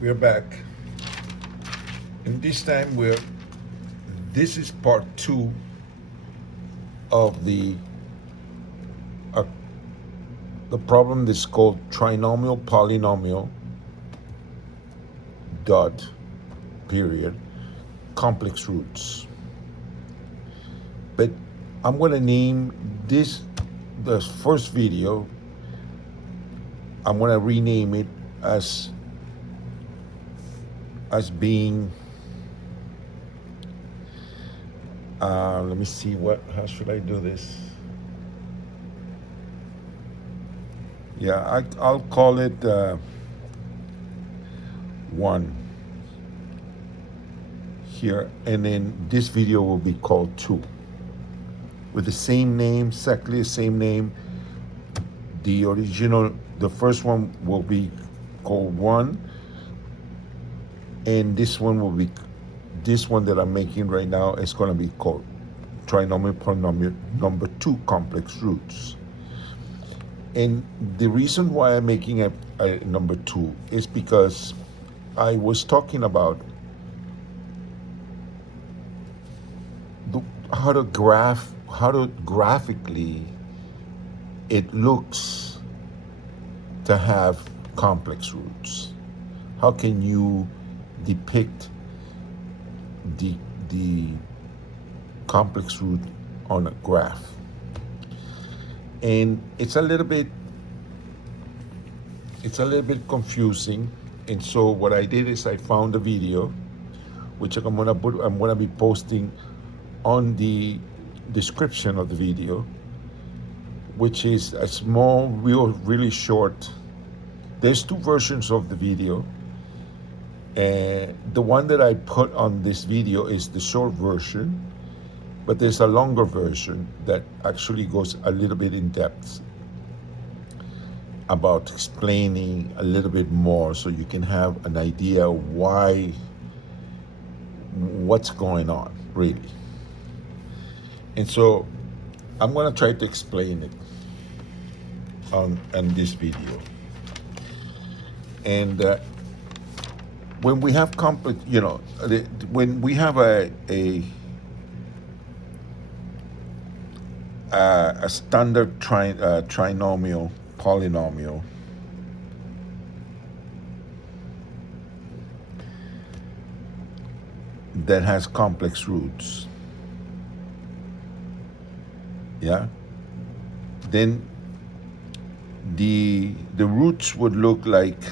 We're back, and this time this is part two of uh, the problem that's called trinomial polynomial dot period complex roots. But I'm going to name the first video. I'm going to rename it as being, let me see, how should I do this? Yeah, I'll call it 1 here, and then this video will be called 2 with the same name, exactly the same name. The first one will be called 1, and this one that I'm making right now is going to be called trinomial polynomial number 2 complex roots. And the reason why I'm making a number 2 is because I was talking about how to graphically it looks to have complex roots. How can you depict the complex root on a graph? And it's a little bit confusing. And so what I did is I found a video which I'm gonna be posting on the description of the video, which is a small, really short. There's 2 versions of the video. And the one that I put on this video is the short version, but there's a longer version that actually goes a little bit in depth about explaining a little bit more, so you can have an idea what's going on, really. And so I'm going to try to explain it on this video. And when we have complex, when we have a standard trinomial polynomial, that has complex roots, then the roots would look like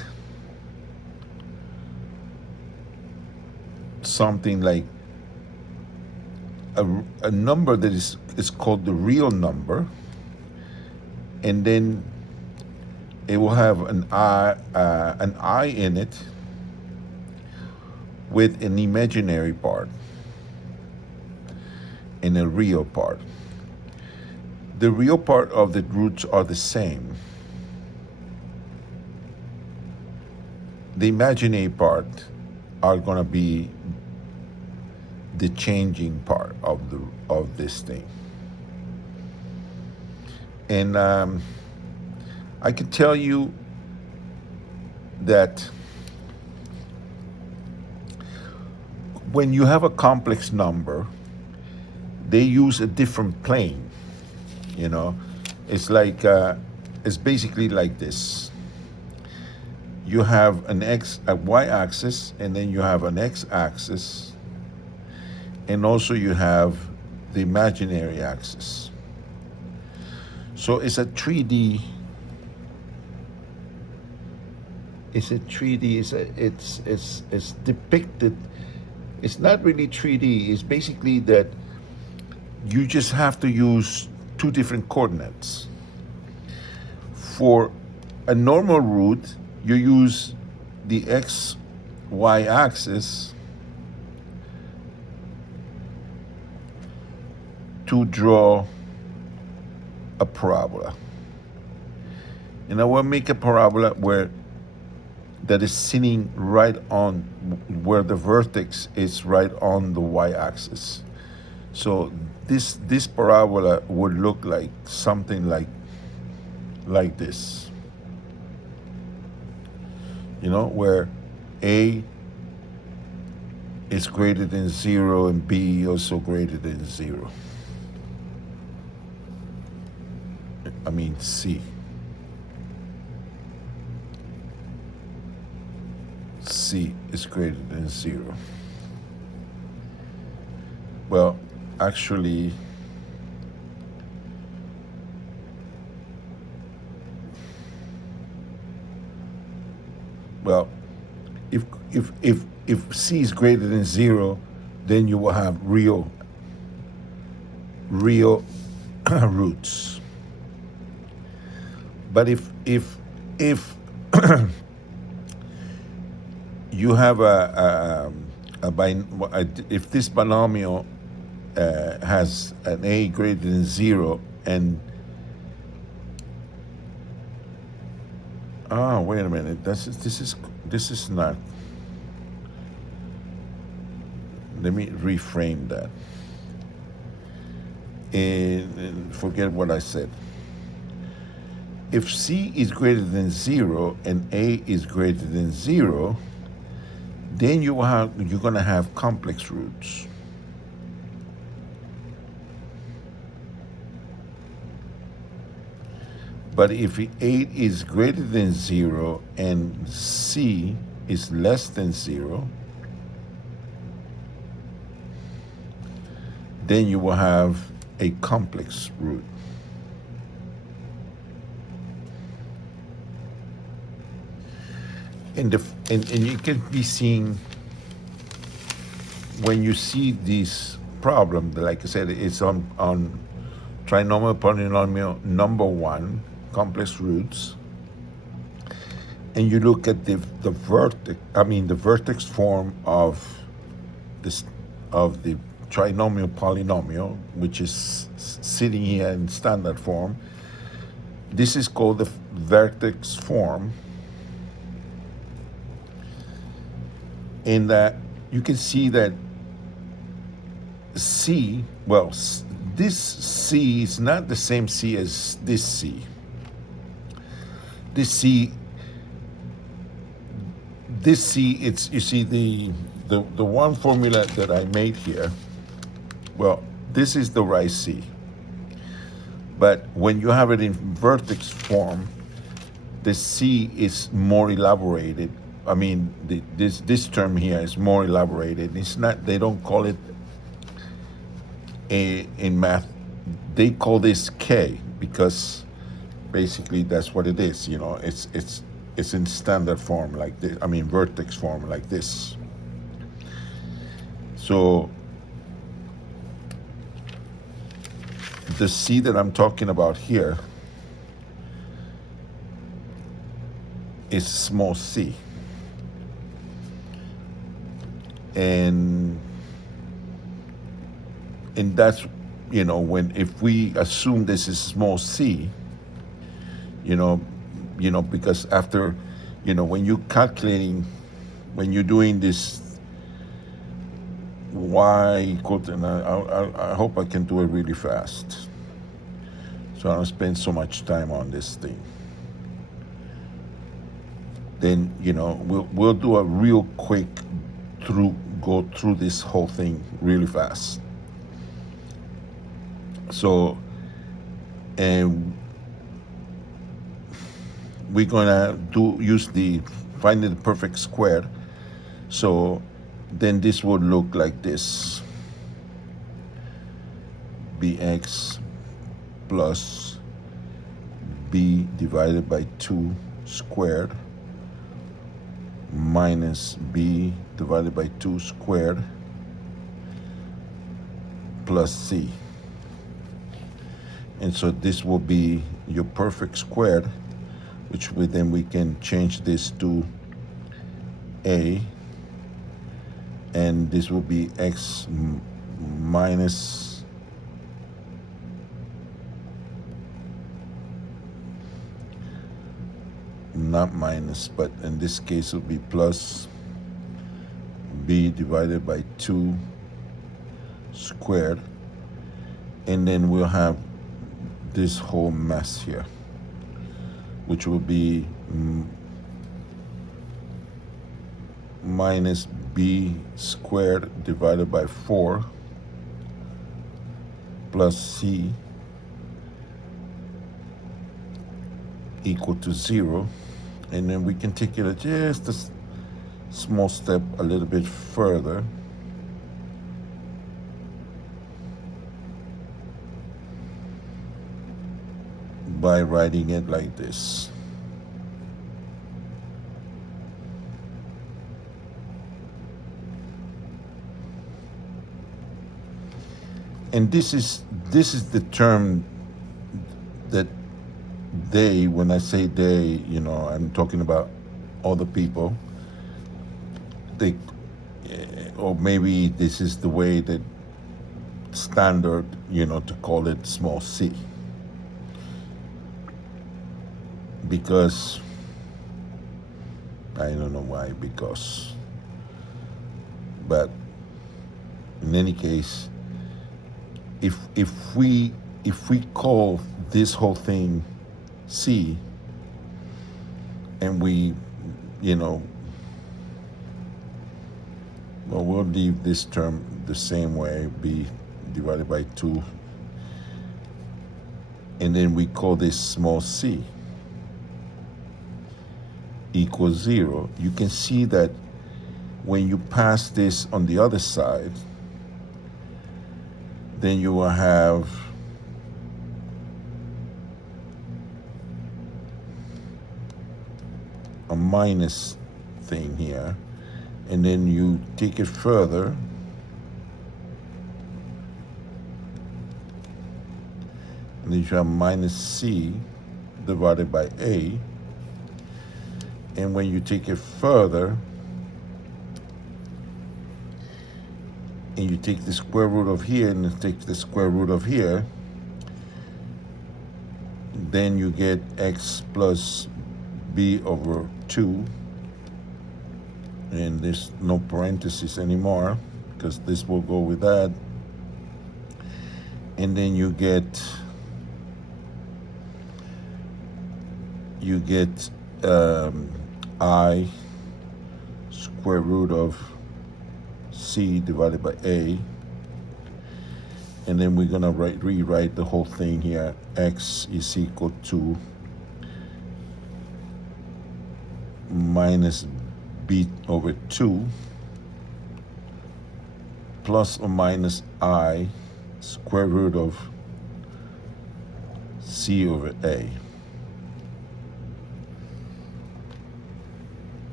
something like a number that is called the real number, and then it will have an I in it with an imaginary part and a real part. The real part of the roots are the same. The imaginary part are going to be the changing part of this thing. And I can tell you that when you have a complex number, they use a different plane. It's like it's basically like this. You have a y-axis, and then you have an x-axis, and also you have the imaginary axis. So it's a 3D. It's depicted. It's not really 3D. It's basically that you just have to use 2 different coordinates. For a normal root, you use the x-y axis to draw a parabola. And I will make a parabola that is sitting right on where the vertex is, right on the y-axis. So this parabola would look like something like this. Where A is greater than 0 and B also greater than 0. I mean C. C is greater than 0. Well, actually, well, if C is greater than 0, then you will have real roots. But if you have if this binomial has an A greater than 0 and wait a minute, this is not, let me reframe that and forget what I said. If C is greater than 0 and A is greater than 0, then you're going to have complex roots. But if 8 is greater than 0 and C is less than 0, then you will have a complex root. And you can be seeing, when you see this problem, like I said, it's on Trinomial Polynomial number 1, complex roots, and you look at the vertex form of the trinomial polynomial, which is sitting here in standard form. This is called the vertex form. And you can see that C, well, this C is not the same C as this C. This C, it's, you see the one formula that I made here, well, this is the right C. But when you have it in vertex form, the C is more elaborated. I mean, this term here is more elaborated. It's not, they don't call it in math, they call this K, because basically that's what it is, it's in standard form like this, vertex form like this. So the C that I'm talking about here is small c. And that's, if we assume this is small c, because after, when you're calculating, when you're doing this y equal to, I hope I can do it really fast, so I don't spend so much time on this thing. Then, we'll do a real quick go through this whole thing really fast. So, and we're gonna use the finding the perfect square. So then this would look like this: bx plus b divided by 2 squared minus b divided by 2 squared plus c. And so this will be your perfect squared, which we can change this to a, and this will be x minus not minus, but in this case it will be plus b divided by 2 squared, and then we'll have this whole mess here, which will be minus b squared divided by 4 plus c equal to 0. And then we can take it just a small step a little bit further. By writing it like this. And this is the term that they, when I say they, I'm talking about other people. They, or maybe this is the way that standard, to call it small c. Because I don't know why, but in any case, if we call this whole thing C, and we, we'll leave this term the same way, b divided by 2, and then we call this small c equals 0, you can see that when you pass this on the other side, then you will have a minus thing here, and then you take it further, and then you have minus c divided by a. And when you take it further, and you take the square root of here and take the square root of here, then you get x plus b over 2. And there's no parentheses anymore because this will go with that. And then you get I square root of c divided by a, and then we're gonna rewrite the whole thing here. X is equal to minus b over 2 plus or minus I square root of c over a.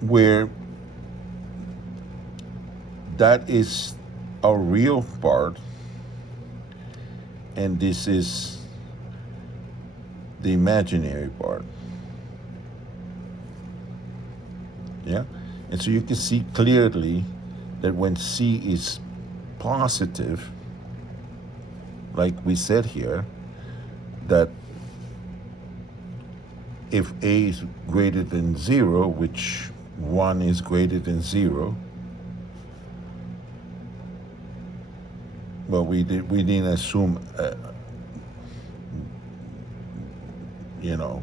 Where that is a real part, and this is the imaginary part. Yeah? And so you can see clearly that when c is positive, like we said here, that if a is greater than 0, which 1 is greater than 0, well, we didn't assume,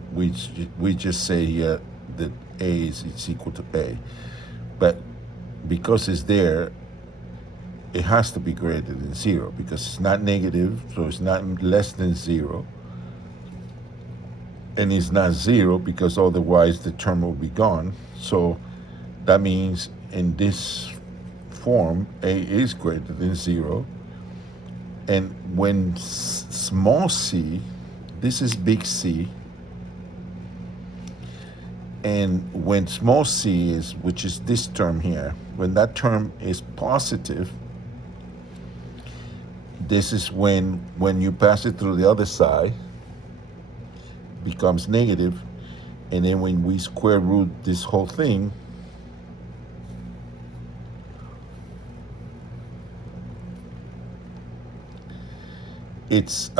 we just say here that a is equal to a, but because it's there, it has to be greater than 0 because it's not negative, so it's not less than 0. And it's not 0 because otherwise the term will be gone. So that means in this form, a is greater than 0. And when small c, this is big C, and when small c is, which is this term here, when that term is positive, this is when you pass it through the other side, becomes negative, and then when we square root this whole thing, it's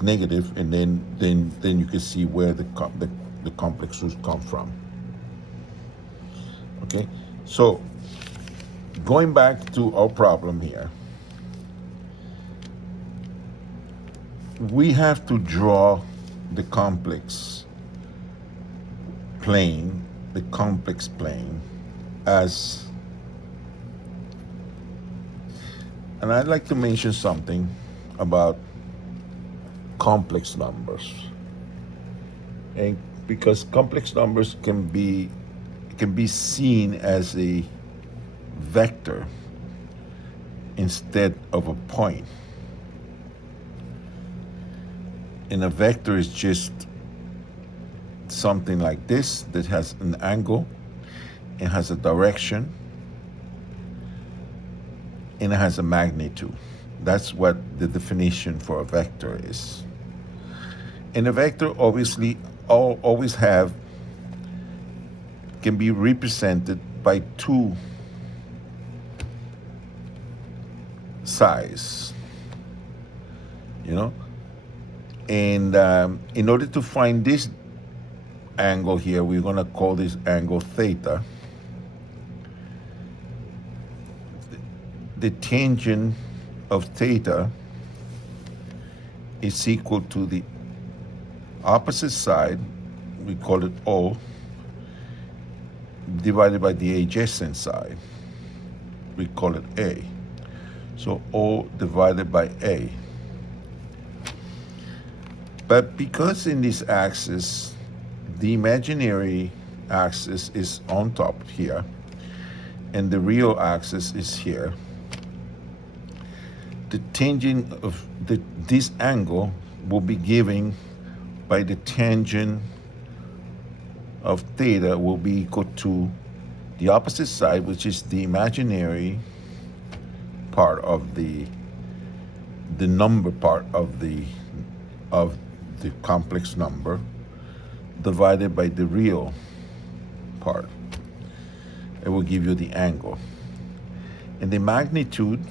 negative, and then you can see where the complex roots come from. Okay, so going back to our problem here, we have to draw the complex plane, the complex plane, as, and I'd like to mention something about complex numbers. And because complex numbers can be seen as a vector instead of a point. And a vector is just something like this that has an angle, it has a direction, and it has a magnitude. That's what the definition for a vector is. And a vector obviously always can be represented by two sides, and in order to find this angle here, we're going to call this angle theta. The tangent of theta is equal to the opposite side, we call it O, divided by the adjacent side, we call it A. So O divided by A. But because in this axis, the imaginary axis is on top here, and the real axis is here, the tangent of this angle will be given by the tangent of theta will be equal to the opposite side, which is the imaginary part of the number part of the complex number, divided by the real part. It will give you the angle. And the magnitude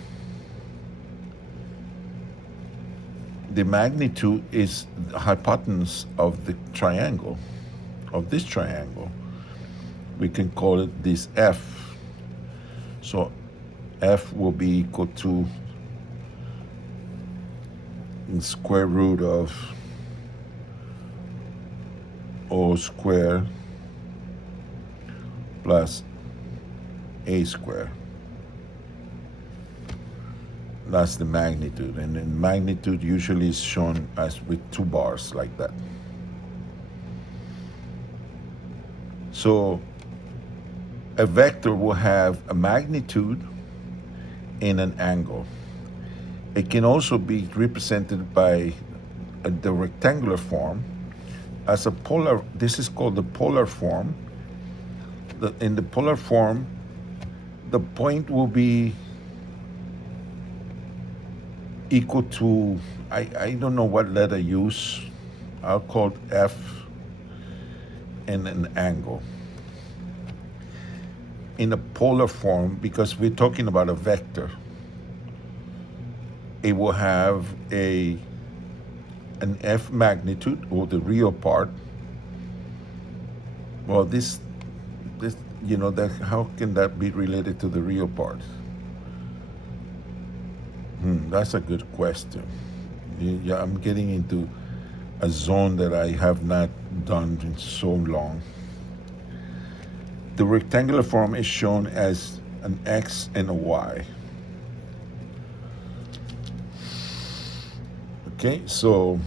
is the hypotenuse of the triangle, of this triangle. We can call it this F. So F will be equal to the square root of O squared plus A squared. That's the magnitude, and then magnitude usually is shown as with two bars like that. So a vector will have a magnitude and an angle. It can also be represented by the rectangular form as a polar. This is called the polar form. In the polar form, the point will be equal to, I don't know what letter use. I'll call it F and an angle. In a polar form, because we're talking about a vector, it will have an F magnitude, or the real part. Well, this that how can that be related to the real part? That's a good question. Yeah, I'm getting into a zone that I have not done in so long. The rectangular form is shown as an X and a Y. Okay, so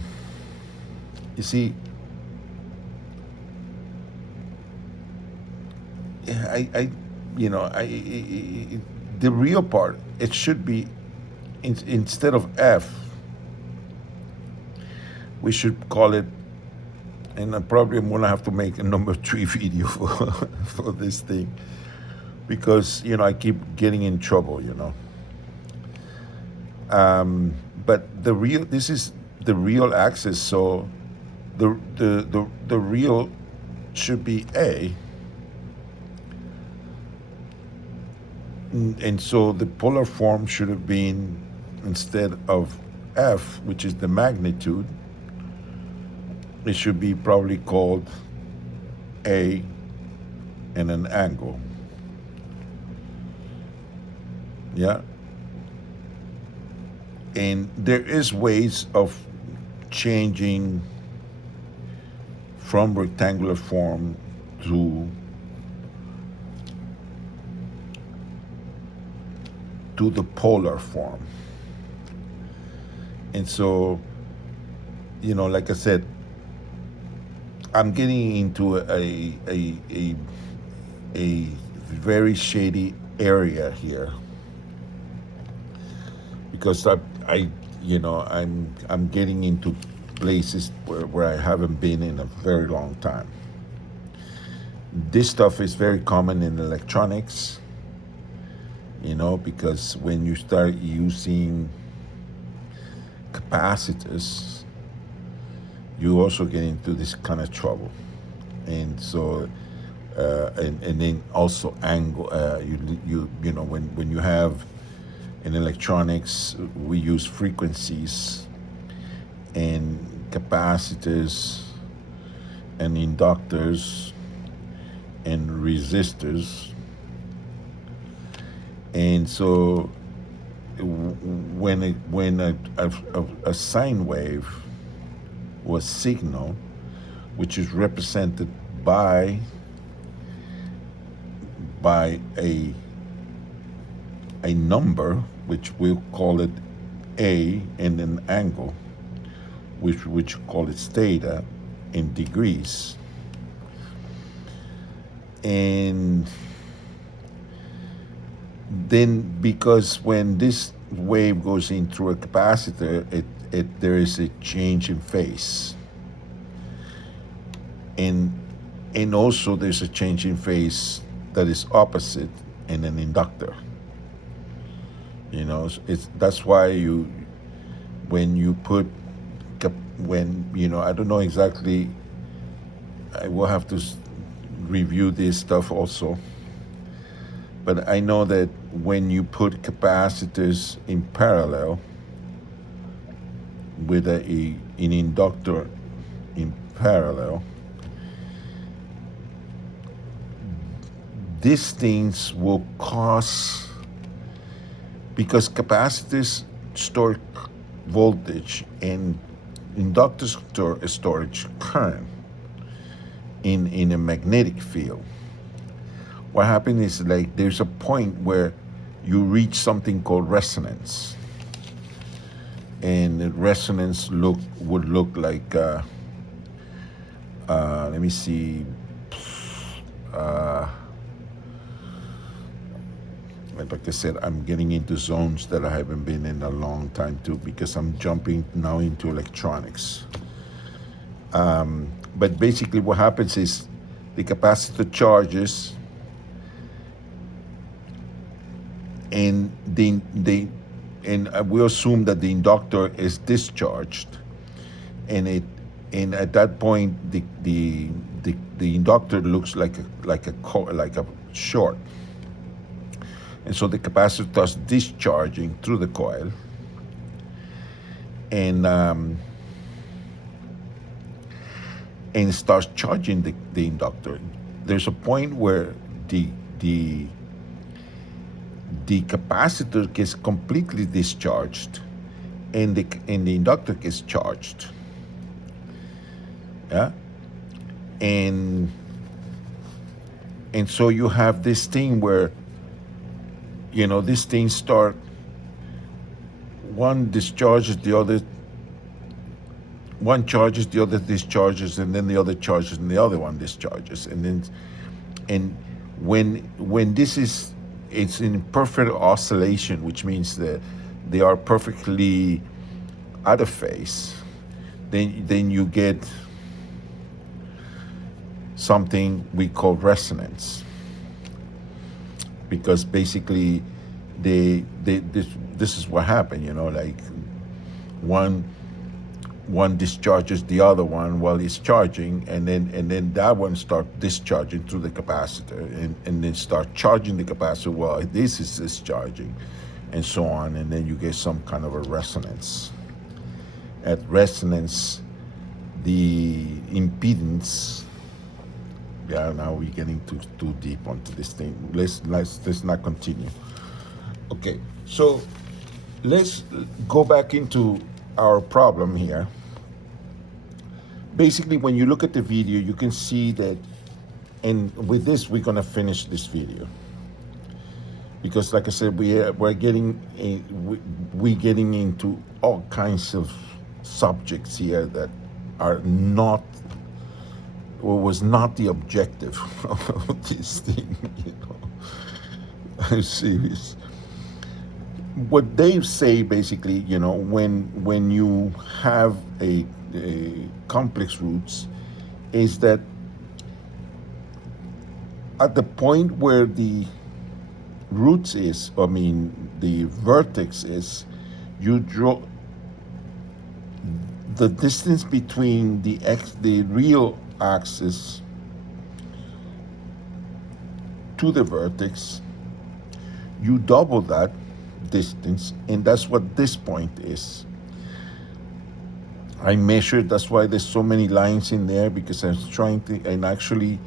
you see, the real part, it should be, instead of F, we should call it, and I probably am gonna have to make a number 3 video for this thing, because I keep getting in trouble, but this is the real axis, so the real should be A, and so the polar form should have been, instead of F, which is the magnitude, it should be probably called A and an angle. Yeah. And there is ways of changing from rectangular form to the polar form. And so, like I said, I'm getting into a very shady area here because I'm getting into places where I haven't been in a very long time. This stuff is very common in electronics, because when you start using capacitors, you also get into this kind of trouble. And so, and then also angle, when you have in electronics, we use frequencies and capacitors and inductors and resistors. And so when a sine wave was signal, which is represented by a number, which we'll call it A, and an angle, which call it theta in degrees. And then, because when this wave goes in through a capacitor, there is a change in phase, and also there's a change in phase that is opposite in an inductor. That's why when you put I don't know exactly. I will have to review this stuff also. But I know that when you put capacitors in parallel with an inductor in parallel, these things will cause, because capacitors store voltage and inductors store current in a magnetic field. What happens is, like, there's a point where you reach something called resonance, and the resonance would look like let me see, like I said, I'm getting into zones that I haven't been in a long time too, because I'm jumping now into electronics. But basically what happens is the capacitor charges, and we assume that the inductor is discharged, and at that point the inductor looks like a short, and so the capacitor starts discharging through the coil, and starts charging the inductor. There's a point where the capacitor gets completely discharged, and the inductor gets charged. Yeah, and so you have this thing where these things start. One discharges, the other. One charges, the other discharges, and then the other charges, and the other one discharges, and when this is, it's in perfect oscillation, which means that they are perfectly out of phase. Then you get something we call resonance, because basically this is what happened. Like one discharges the other one while it's charging, and then that one starts discharging through the capacitor, and then start charging the capacitor while this is discharging, and so on, and then you get some kind of a resonance. At resonance, the impedance. Yeah, now we're getting too deep onto this thing. Let's not continue. Okay, so let's go back into our problem here. Basically, when you look at the video, you can see that and with this, we're gonna finish this video because, like I said, we're getting we're getting into all kinds of subjects here that are not, or was not the objective of this thing. I'm serious. What they say basically, when you have a complex roots, is that at the point where the roots is, the vertex is, you draw the distance between the real axis to the vertex. You double that distance, and that's what this point is. I measured, that's why there's so many lines in there, because I was trying to, and actually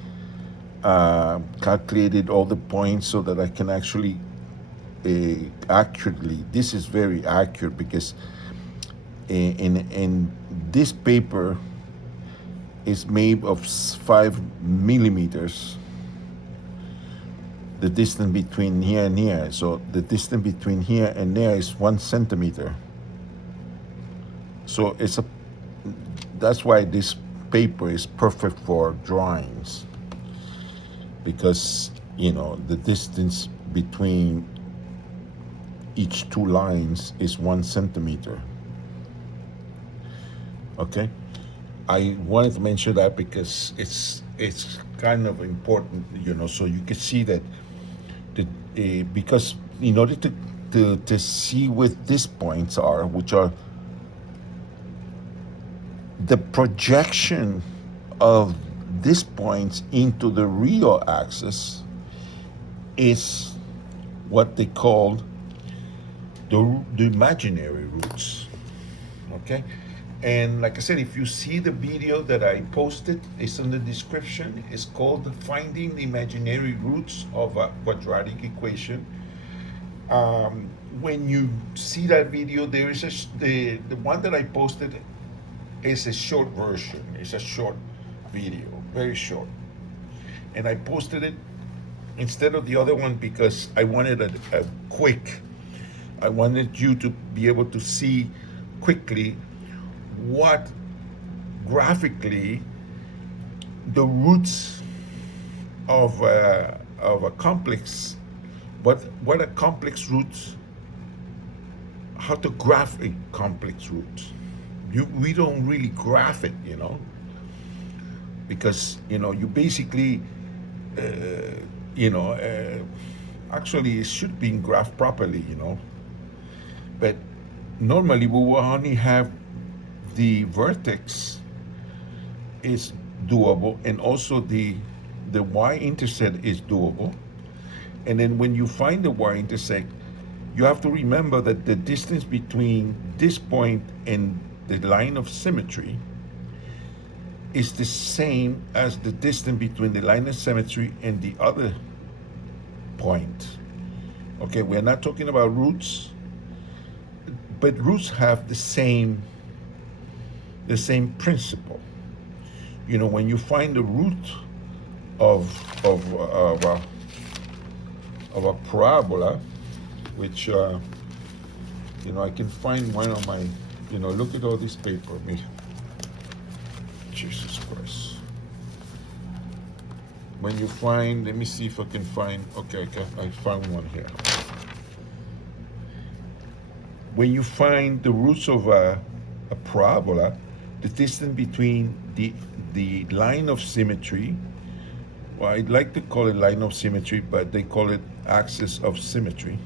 calculated all the points so that I can actually accurately, this is very accurate, because in this paper is made of 5 millimeters, the distance between here and here. So the distance between here and there is 1 centimeter. So that's why this paper is perfect for drawings, because the distance between each 2 lines is 1 centimeter. Okay, I wanted to mention that because it's kind of important, so you can see that because in order to see what these points are, which are the projection of these points into the real axis, is what they call the imaginary roots. Okay, and like I said, if you see the video that I posted, it's in the description. It's called Finding the Imaginary Roots of a Quadratic Equation. When you see that video, there is the one that I posted is a short version. It's a short video, very short. And I posted it instead of the other one because I wanted a quick. I wanted you to be able to see quickly what graphically the roots of a complex, what a complex root, how to graph a complex root. We don't really graph it, because you basically, actually it should be graphed properly, but normally we will only have the vertex is doable, and also the y-intercept is doable. And then when you find the y-intercept, you have to remember that the distance between this point and the line of symmetry is the same as the distance between the line of symmetry and the other point. Okay, we're not talking about roots, but roots have the same principle. When you find the root of a parabola, which I can find one on my, look at all this paper, Jesus Christ. When you find, let me see if I can find, okay, I found one here. When you find the roots of a parabola, the distance between the line of symmetry, well, I'd like to call it line of symmetry, but they call it axis of symmetry.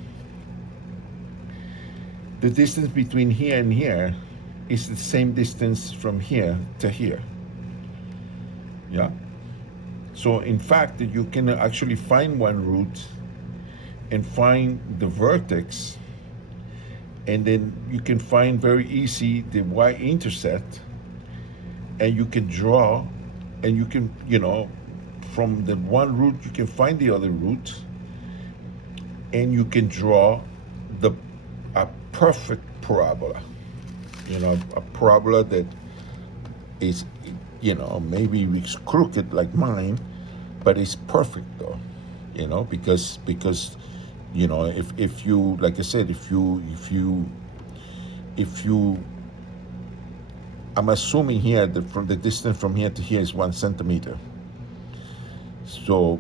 The distance between here and here is the same distance from here to here. Yeah? So in fact, you can actually find one root and find the vertex, and then you can find very easy the y-intercept, and you can draw, and you can, from the one root, you can find the other root, and you can draw a perfect parabola. A parabola that is, maybe it's crooked like mine, but it's perfect though, because if you, like I said, if you I'm assuming here that from the distance from here to here is 1 centimeter. So,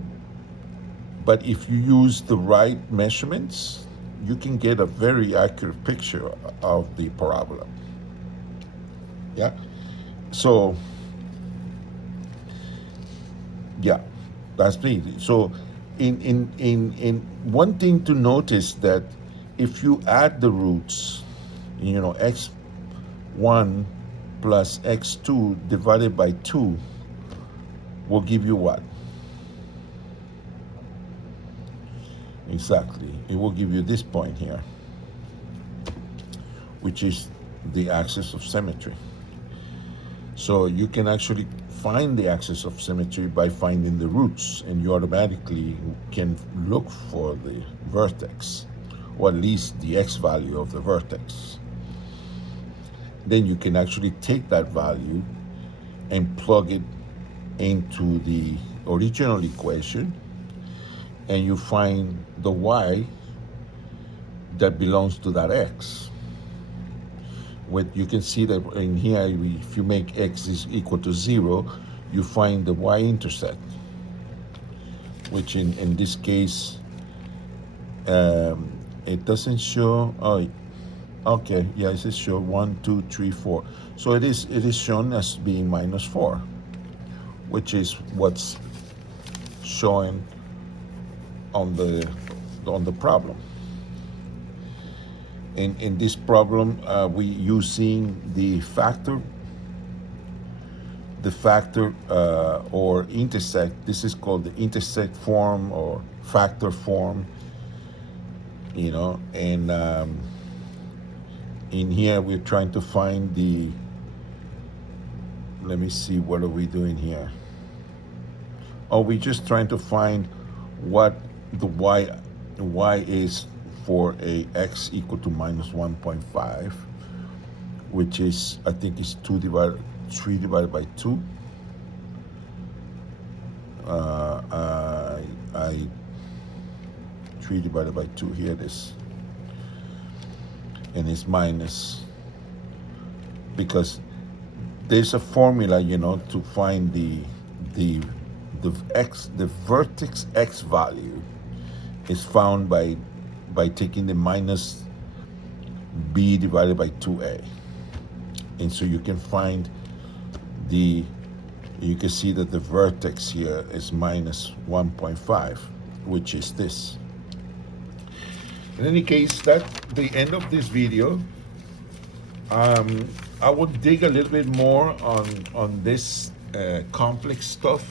but if you use the right measurements, you can get a very accurate picture of the parabola. Yeah. So, yeah, that's me. So, in one thing to notice that if you add the roots, x1 plus x2 divided by 2 will give you what? Exactly. It will give you this point here, which is the axis of symmetry. So you can actually find the axis of symmetry by finding the roots, and you automatically can look for the vertex, or at least the x value of the vertex. Then you can actually take that value and plug it into the original equation, and you find the y that belongs to that x. You can see that in here, if you make x is equal to 0, you find the y-intercept, which in this case, it doesn't show. Oh, okay, yeah, it says show 1, 2, 3, 4. So it is shown as being -4, which is what's showing on the problem. In this problem, we using the factor or intersect. This is called the intersect form or factor form, and in here we're trying to find let me see, what are we doing here? Oh, we're just trying to find what the y is for a x equal to -1.5, which is, I think, is 3 divided by 2. 3 divided by 2, here it is. And it's minus, because there's a formula, to find the vertex x value is found by taking the minus b divided by 2a. And so you can find you can see that the vertex here is -1.5, which is this. In any case, that's the end of this video. I will dig a little bit more on this complex stuff.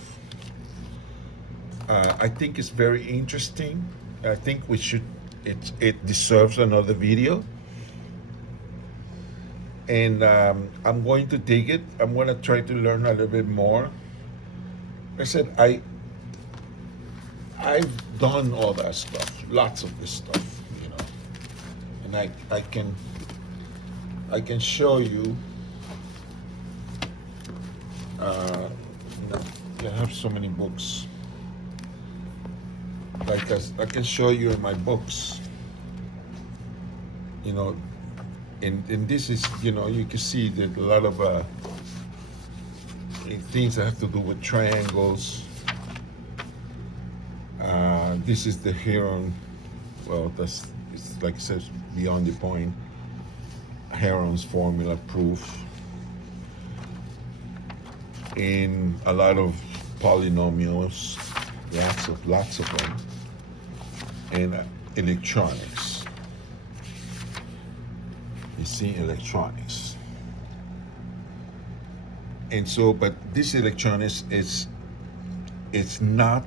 I think it's very interesting. I think we should. It deserves another video, and I'm going to dig it. I'm going to try to learn a little bit more. Like I said, I've done all that stuff, lots of this stuff, and I can show you. I have so many books. Like I can show you in my books, and this is, you can see that a lot of things that have to do with triangles. This is the Heron. Well, it's like it says, beyond the point. Heron's formula proof. In a lot of polynomials, lots of them. And electronics. You see, electronics. And so, but this electronics it's not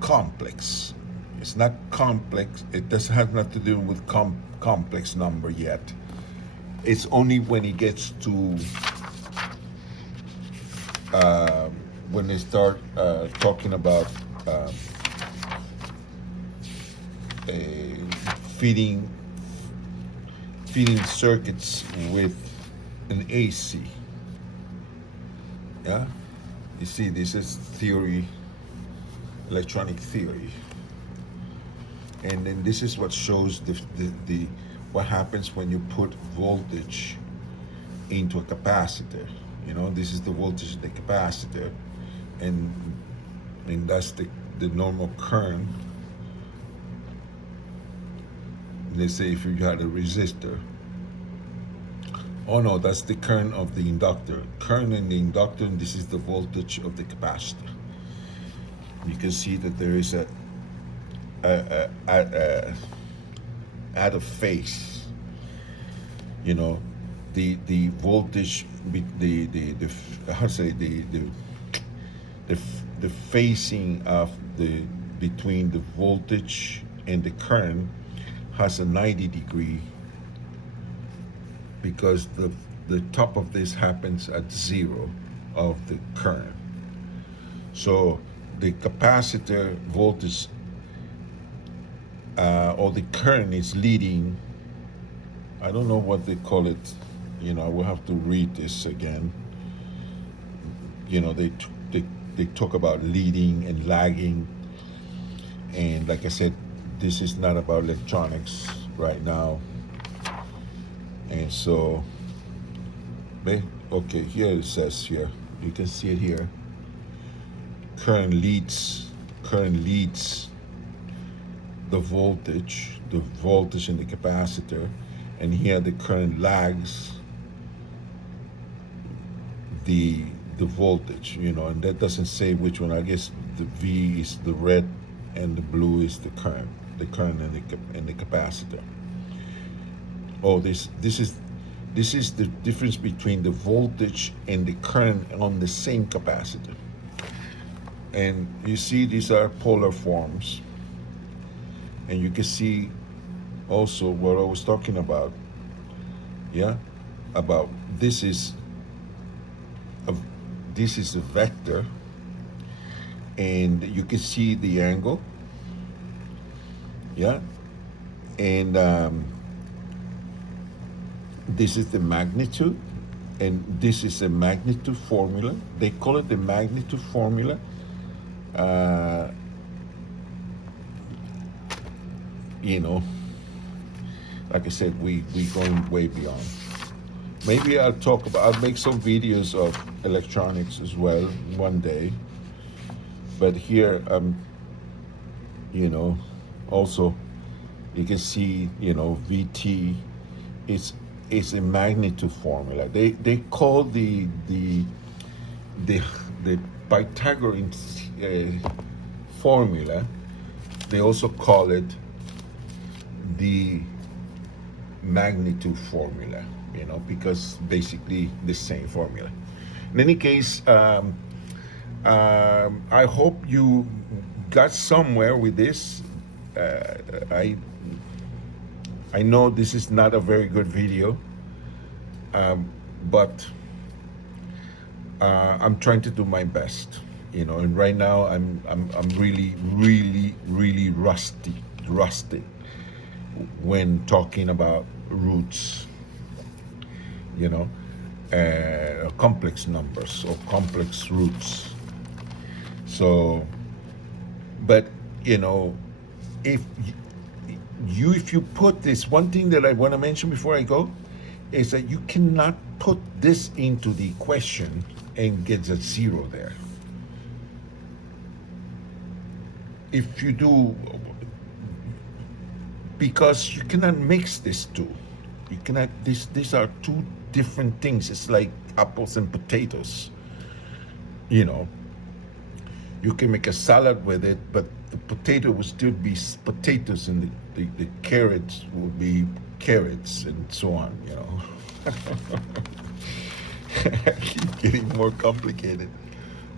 complex. It's not complex. It doesn't have nothing to do with complex number yet. It's only when it gets to when they start talking about feeding circuits with an AC. Yeah, you see, this is theory electronic theory. And then this is what shows the what happens when you put voltage into a capacitor. You know, this is the voltage of the capacitor, and that's the normal current. Let's say if you had a resistor. Oh no, that's the current of the inductor. Current in the inductor, and this is the voltage of the capacitor. You can see that there is at a phase. You know, the voltage, the how to say the phasing of the between the voltage and the current has a 90-degree, because the top of this happens at 0 of the current. So the capacitor voltage or the current is leading. I don't know what they call it. You know, we'll have to read this again. You know, they talk about leading and lagging, and like I said, this is not about electronics right now. And so, okay, here it says here, you can see it here. Current leads the voltage in the capacitor, and here the current lags the voltage, you know, and that doesn't say which one. I guess the V is the red and the blue is the current in the capacitor. Oh, this is the difference between the voltage and the current on the same capacitor. And you see these are polar forms, and you can see also what I was talking about. Yeah, about this is a vector, and you can see the angle. Yeah, and this is the magnitude, and this is a magnitude formula. They call it the magnitude formula. You know, like I said, we going way beyond. Maybe I'll make some videos of electronics as well one day. But here, you know, also you can see, you know, VT is a magnitude formula. They call the Pythagorean formula. They also call it the magnitude formula, you know, because basically the same formula. In any case, I hope you got somewhere with this. I know this is not a very good video, but I'm trying to do my best, you know. And right now I'm really rusty when talking about roots, you know, complex numbers or complex roots. So, but you know, if you put this, one thing that I want to mention before I go is that you cannot put this into the equation and get a 0 there. If you do, because you cannot mix these two. You cannot. These are two different things. It's like apples and potatoes. You know, you can make a salad with it, but the potato will still be potatoes, and the carrots will be carrots, and so on. You know, I keep getting more complicated.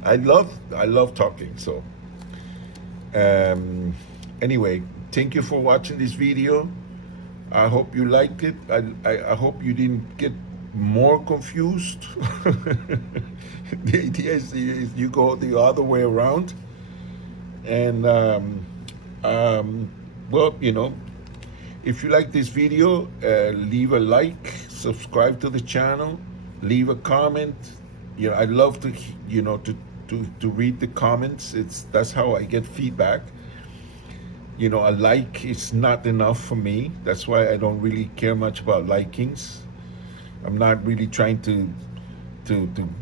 I love talking. So, anyway, thank you for watching this video. I hope you liked it. I hope you didn't get more confused. The idea is you go the other way around. And well, you know, if you like this video, leave a like, subscribe to the channel, leave a comment. You know, I'd love to, you know, to read the comments. That's how I get feedback. You know, a like is not enough for me. That's why I don't really care much about likings. I'm not really trying to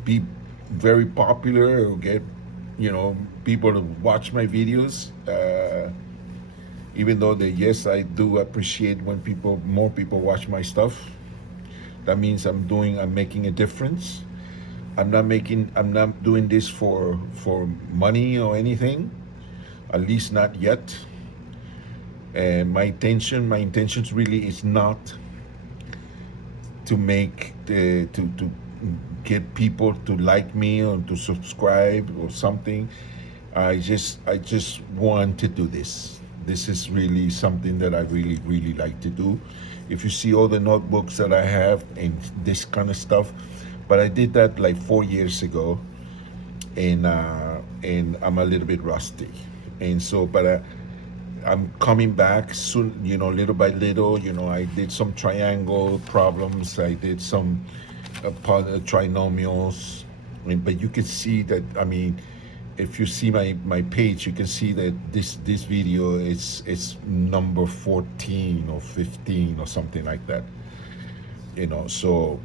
be very popular or get, you know, people to watch my videos. Even though yes, I do appreciate when more people watch my stuff. That means I'm making a difference. I'm not doing this for money or anything. At least not yet. And my intentions really is not to make to get people to like me or to subscribe or something. I just want to do this. This is really something that I really like to do. If you see all the notebooks that I have and this kind of stuff, but I did that like 4 years ago, and I'm a little bit rusty, and so I'm coming back soon, you know, little by little. You know, I did some triangle problems, I did some trinomials, but you can see that, I mean, if you see my page, you can see that this video is number 14 or 15 or something like that. You know, so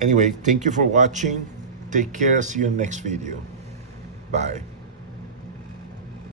anyway, thank you for watching. Take care. See you in the next video. Bye.